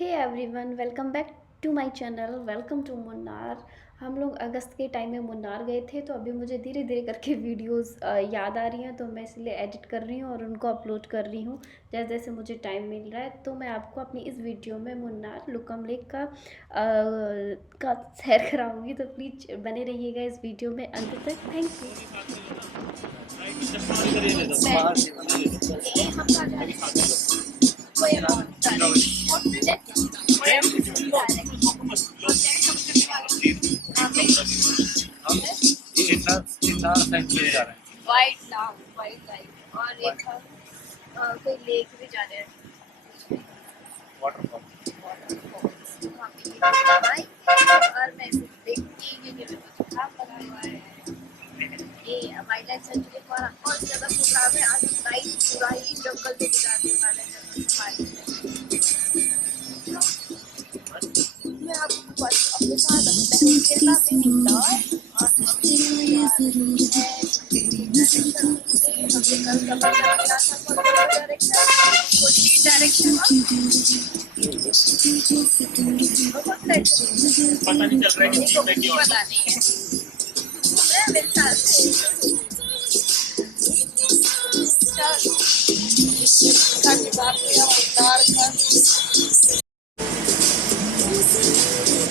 Hey everyone, welcome back to my channel. Welcome to Munnar. हम लोग अगस्त के टाइम में मुन्नार गए थे, तो अभी मुझे धीरे धीरे करके वीडियोस याद आ रही हैं, तो मैं इसलिए एडिट कर रही हूँ और उनको अपलोड कर रही हूँ जैसे जैसे मुझे टाइम मिल रहा है। तो मैं आपको अपनी इस वीडियो में मुन्नार लुकम लेक का सैर कराऊंगी, तो प्लीज़ बने रहिएगा इस वीडियो में अंत तक। Thank you. White now, white light, और एक हम कोई लेक भी जा रहे हैं, वाटरफॉल। वहाँ पे ये बाइक और मैं देखती ये कुछ काम लगा हुआ है। ये वाइल्ड लाइफ सेंचुरी का और ज़्यादा प्रोग्राम है। आज हम नाइट पूरा ही जंगल में गुजारने वाले हैं। मैं आपको बस अपने साथ केरला में मिलता और पता नहीं चल रहा है कि पता नहीं है मेरे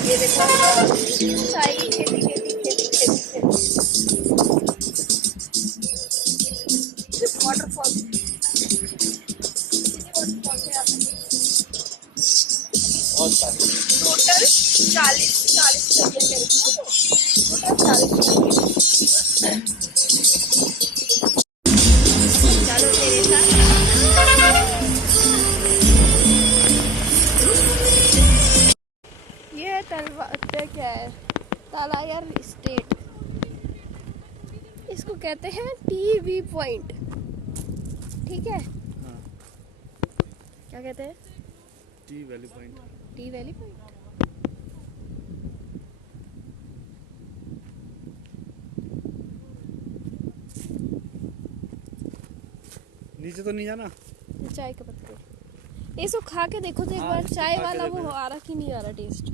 साथ ये देखो चाय की खेती वाटरफॉल बहुत सारे टोटल 40 टोटल 40। चलो मेरे साथ। ये क्या है, तालायर स्टेट, इसको कहते हैं टीवी पॉइंट। ठीक है, क्या कहते हैं? T valley point. T valley point. नीचे तो नहीं जाना। चाय के पत्ते इसको खा के देखो तो एक बार, चाय वाला वो आ रहा कि नहीं आ रहा टेस्ट।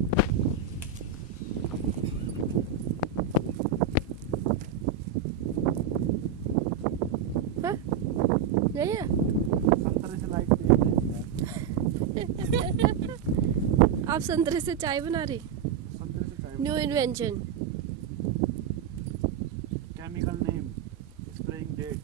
हाँ? नहीं है? संतरे से लाइट आप संतरे से चाय बना रही? New invention. Chemical name, spraying date.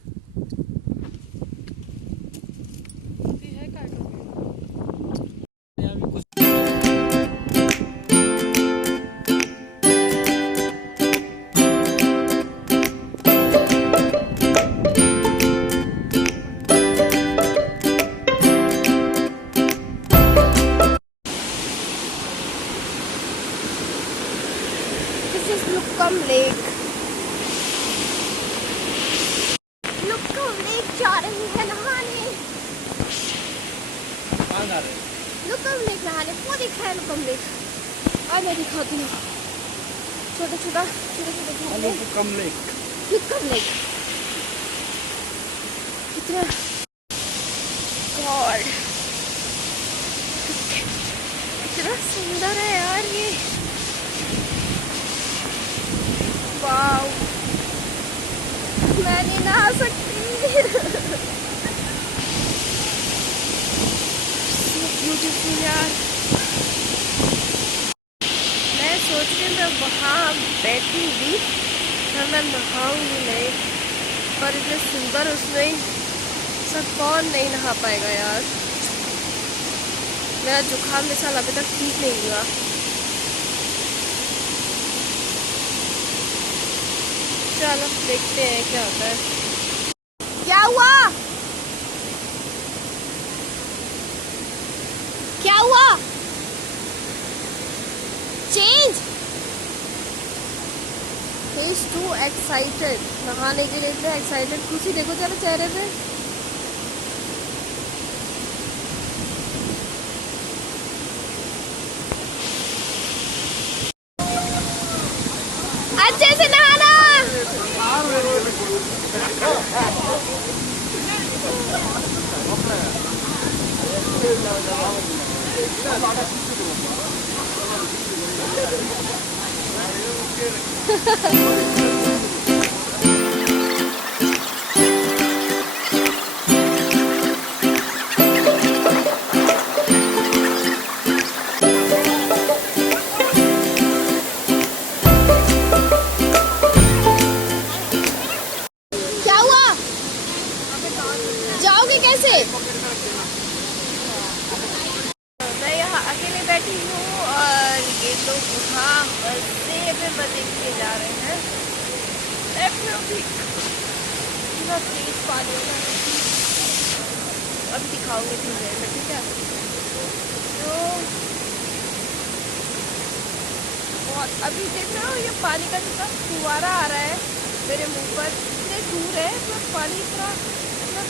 लुक्कम लेक। लुक्कम लेक जा रही है नहाने। कहाँ जा रहे हैं? लुक्कम लेक नहाने। वो दिखा है लुक्कम लेक। आज मैं दिखाती हूँ। छोटे झूले। लुक्कम लेक। लुक्कम लेक कितना गॉड, कितना सुंदर है यार ये। वाव, मैं नहीं नहा सकती। ब्यूटीफुल यार। मैं सोच रही हूँ मैं वहाँ बैठूंगी और मैं नहाऊंगी नहीं, पर इतने सुंदर उसमें सब कौन नहीं नहा पाएगा यार। मेरा जुकाम इस साल अभी तक ठीक नहीं हुआ। चलो देखते हैं क्या होता है। क्या हुआ? क्या हुआ? Change. He is too excited। नहाने के लिए इतने एक्साइटेड, खुशी देखो जरा चेहरे पे। अच्छे से नहाना। क्या हुआ? जाओगे कैसे? मैं यहाँ अकेले बैठी हूँ और ये लोग वहाँ मजे पे मजे किए जा रहे हैं। पूरा तेज पानी है, अब दिखाऊंगी थोड़ी देर में, ठीक है? तो बहुत अभी देख रहे हो ये पानी का कितना फुवारा आ रहा है मेरे मुंह पर, इतने दूर है बस पानी इतना मतलब,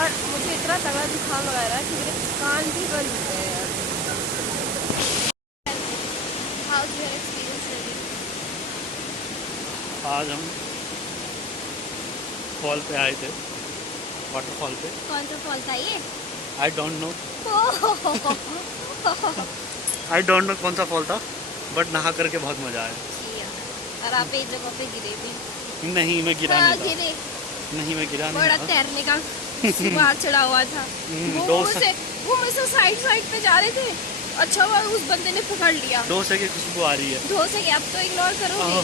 और मुझे इतना तगड़ा जुकाम लगा रहा है कि मेरे कान भी बंद हो गए यार। How's your experience really? आज हम फॉल पे आए थे, वाटरफॉल पे। कौन सा फॉल था ये? आई डोंट नो कौन सा फॉल था, बट नहा करके बहुत मजा आया। और आप एक जगह पे गिरे भी? नहीं, मैं गिरा नहीं था। गिरे? नहीं, मैं गिरा नहीं बड़ा था। तैरने का सुबह चढ़ा हुआ था। वो मुझसे साइड पे जा रहे थे, अच्छा हुआ उस बंदे ने पकड़ लिया। डोसे की खुशबू आ रही है। डोसे की, अब तो इग्नोर करो। हाँ।